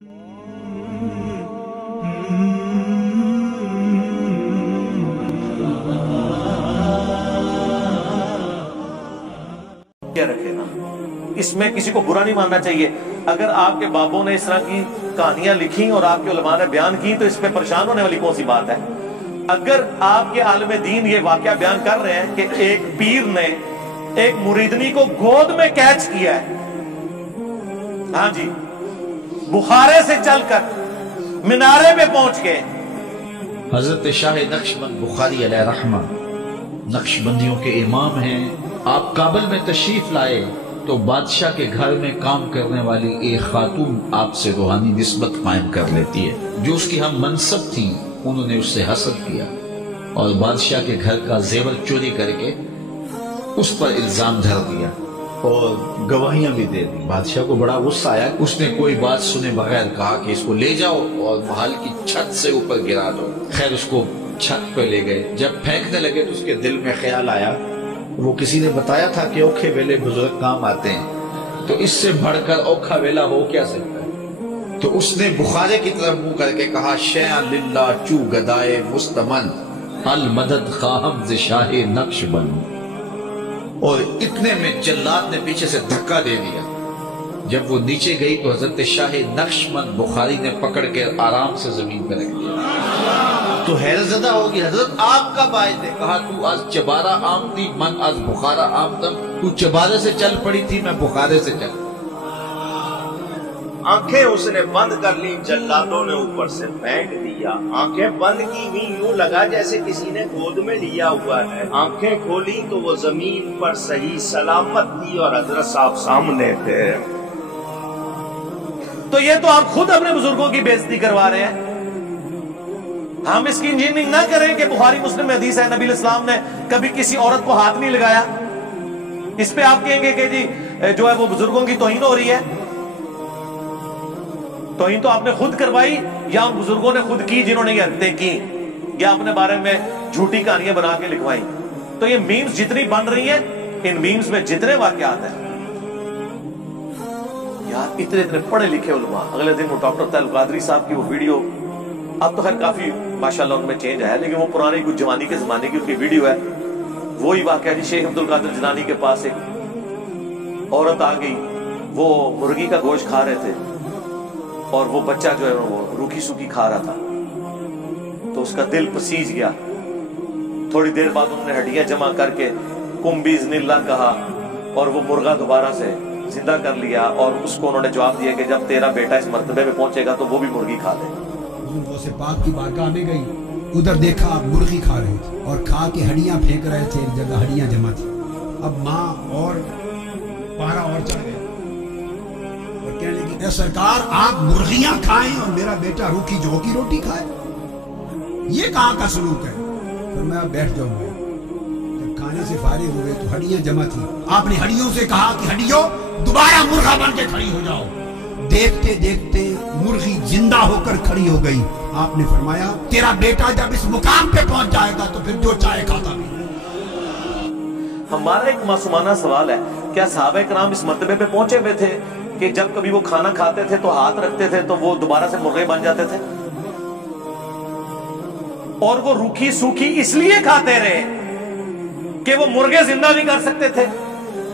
رکھے نا، اس میں کسی کو برا نہیں ماننا چاہیے۔ اگر آپ کے بابوں نے اس طرح کی کہانیاں لکھی اور آپ کے علماء نے بیان کی تو اس پہ پریشان ہونے والی کون سی بات ہے؟ اگر آپ کے عالم دین یہ واقعہ بیان کر رہے ہیں کہ ایک پیر نے ایک مریدنی کو گود میں کیچ کیا ہے، ہاں جی، بخارے سے چل کر منارے پہ پہنچ گئے۔ حضرت شاہ نقشبند بخاری علیہ رحمہ نقشبندیوں کے امام ہیں۔ آپ کابل میں تشریف لائے تو بادشاہ کے گھر میں کام کرنے والی ایک خاتون آپ سے روحانی نسبت قائم کر لیتی ہے۔ جو اس کی ہم منصب تھیں انہوں نے اس سے حسد کیا اور بادشاہ کے گھر کا زیور چوری کر کے اس پر الزام دھر دیا اور گواہیاں بھی دے دی۔ بادشاہ کو بڑا غصہ آیا، اس نے کوئی بات سنے بغیر کہا کہ اس کو لے جاؤ اور محل کی چھت سے اوپر گرا دو۔ خیر اس کو چھت پہ لے گئے، جب پھینکنے لگے تو اس کے دل میں خیال آیا، وہ کسی نے بتایا تھا کہ اوکھے ویلے بزرگ کام آتے ہیں، تو اس سے بڑھ کر اوکھا ویلا ہو کیا سکتا ہے؟ تو اس نے بخارے کی طرف منہ کر کے کہا، شیعہ للہ چو گدائے مستمن المدد خواہم ز شاہ نقشبند، اور اتنے میں جلاد نے پیچھے سے دھکا دے دیا۔ جب وہ نیچے گئی تو حضرت شاہ نقشبند بخاری نے پکڑ کے آرام سے زمین پہ رکھ دیا۔ تو حیرت زدہ ہوگی، حضرت آپ کب آئے تھے؟ کہا تو از چبارہ آمدی من از بخارا آمدم، تو چبارے سے چل پڑی تھی میں بخارے سے چل۔ آنکھیں اس نے بند کر لی، جلادوں نے اوپر سے پھینک دیا۔ آنکھیں بند کی ہوئی یوں لگا جیسے کسی نے گود میں لیا ہوا ہے۔ آنکھیں کھولی تو وہ زمین پر صحیح سلامت تھی اور حضرت صاحب سامنے تھے۔ تو یہ تو آپ خود اپنے بزرگوں کی بے عزتی کروا رہے ہیں۔ ہم اس کی انجینئرنگ نہ کریں کہ بخاری مسلم میں حدیث ہے نبی علیہ السلام نے کبھی کسی عورت کو ہاتھ نہیں لگایا، اس پہ آپ کہیں گے کہ جی جو ہے وہ بزرگوں کی توہین ہو رہی ہے۔ توہین تو آپ نے خود کروائی یا ان بزرگوں نے خود کی جنہوں نے یہ حرکتیں کی یا اپنے بارے میں جھوٹی کہانیاں بنا کے لکھوائی۔ تو یہ میمز جتنی بن رہی ہیں، ان میمز میں جتنے واقعات ہیں، یار اتنے پڑھے لکھے علماء، اگلے دن وہ ڈاکٹر طاہر القادری صاحب کی وہ ویڈیو، اب تو خیر کافی ماشاءاللہ ان میں چینج ہے، لیکن وہ پرانے کچھ جوانی کے زمانے کی ان کی ویڈیو ہے۔ وہی واقعہ جی، شیخ عبدالقادر جیلانی کے پاس ایک عورت آ گئی، وہ مرغی کا گوشت کھا رہے تھے اور وہ بچہ جو ہے وہ روکھی سوکھی کھا رہا تھا، تو اس کا دل پسیج گیا۔ تھوڑی دیر بعد انہوں نے ہڈیاں جمع کر کے کم باذن اللہ کہا اور وہ مرغا دوبارہ سے زندہ کر لیا، اور اس کو انہوں نے جواب دیا کہ جب تیرا بیٹا اس مرتبے میں پہنچے گا تو وہ بھی مرغی کھا لے۔ غوث پاک کی بارگاہ میں گئی، ادھر دیکھا آپ مرغی کھا رہے تھے اور کھا کے ہڈیاں پھینک رہے تھے، ایک جگہ ہڈیاں جمع تھی۔ اب ماں اور پارا اور چڑھ گئے اور کہنے لگی، اے سرکار آپ مرغیاں کھائیں اور میرا بیٹا روکھی جو کی روٹی کھائے، یہ کہاں کا سلوک ہے؟ پھر میں بیٹھ جاؤں گا۔ جب کھانے سے فارغ ہوئے تو ہڈیاں جمع تھی، آپ نے ہڈیوں سے کہا کہ ہڈیوں دوبارہ مرغا بن کے کھڑی ہو جاؤ۔ دیکھتے دیکھتے مرغی زندہ ہو کر کھڑی ہو گئی۔ آپ نے فرمایا تیرا بیٹا جب اس مقام پہ پہنچ جائے گا تو پھر جو چاہے کھاتا بھی۔ ہمارا ایک معصومانہ سوال ہے، کیا صحابہ کرام اس مرتبے پہ پہنچے ہوئے تھے کہ جب کبھی وہ کھانا کھاتے تھے تو ہاتھ رکھتے تھے تو وہ دوبارہ سے مرغے بن جاتے تھے؟ اور وہ روکھی سوکھی اس لیے کھاتے رہے کہ وہ مرغے زندہ نہیں کر سکتے تھے؟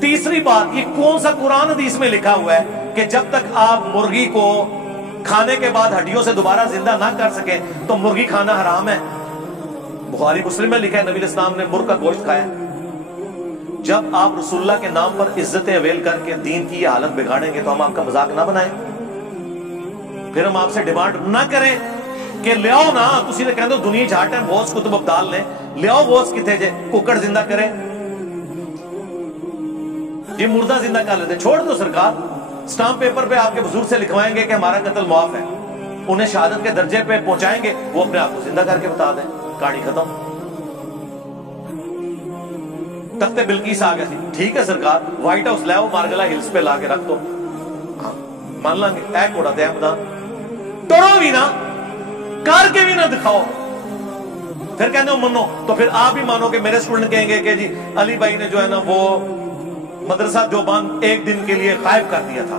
تیسری بات، یہ کون سا قرآن حدیث میں لکھا ہوا ہے کہ جب تک آپ مرغی کو کھانے کے بعد ہڈیوں سے دوبارہ زندہ نہ کر سکیں تو مرغی کھانا حرام ہے؟ بخاری مسلم میں لکھا ہے نبی علیہ السلام نے مرغ کا گوشت کھایا۔ جب آپ رسول اللہ کے نام پر عزتیں اویل کر کے دین کی یہ حالت بگاڑیں گے تو ہم آپ کا مذاق نہ بنائیں، پھر ہم آپ سے ڈیمانڈ نہ کریں کہ لے آؤ نا، تسی نے کہہ دو دنیا جھاٹ ہے غوث کتب ابدال نے، لے آؤ غوث کتے جے ککڑ زندہ کریں، یہ مردہ زندہ کر لیتے، چھوڑ دو سرکار۔ سٹامپ پیپر پہ آپ کے بزرگ سے لکھوائیں گے کہ ہمارا قتل معاف ہے، انہیں شہادت کے درجے پہ پہنچائیں گے، وہ اپنے آپ کو زندہ کر کے بتا دیں، کہانی ختم۔ تخت بلقیس آ گیا تھی، ٹھیک ہے سرکار، وائٹ ہاؤس لے آؤ، مارگلا ہلز پہ لا کے رکھ دو، مان لیں گے، اے کوڑا دے مدان، توڑو بھی نہ، کر کے بھی نہ دکھاؤ، پھر کہنے ہو منو، تو پھر آپ بھی مانو کہ میرے اسٹوڈنٹ کہیں گے کہ جی علی بھائی نے جو ہے نا وہ مدرسہ دیوبند ایک دن کے لیے غائب کر دیا تھا،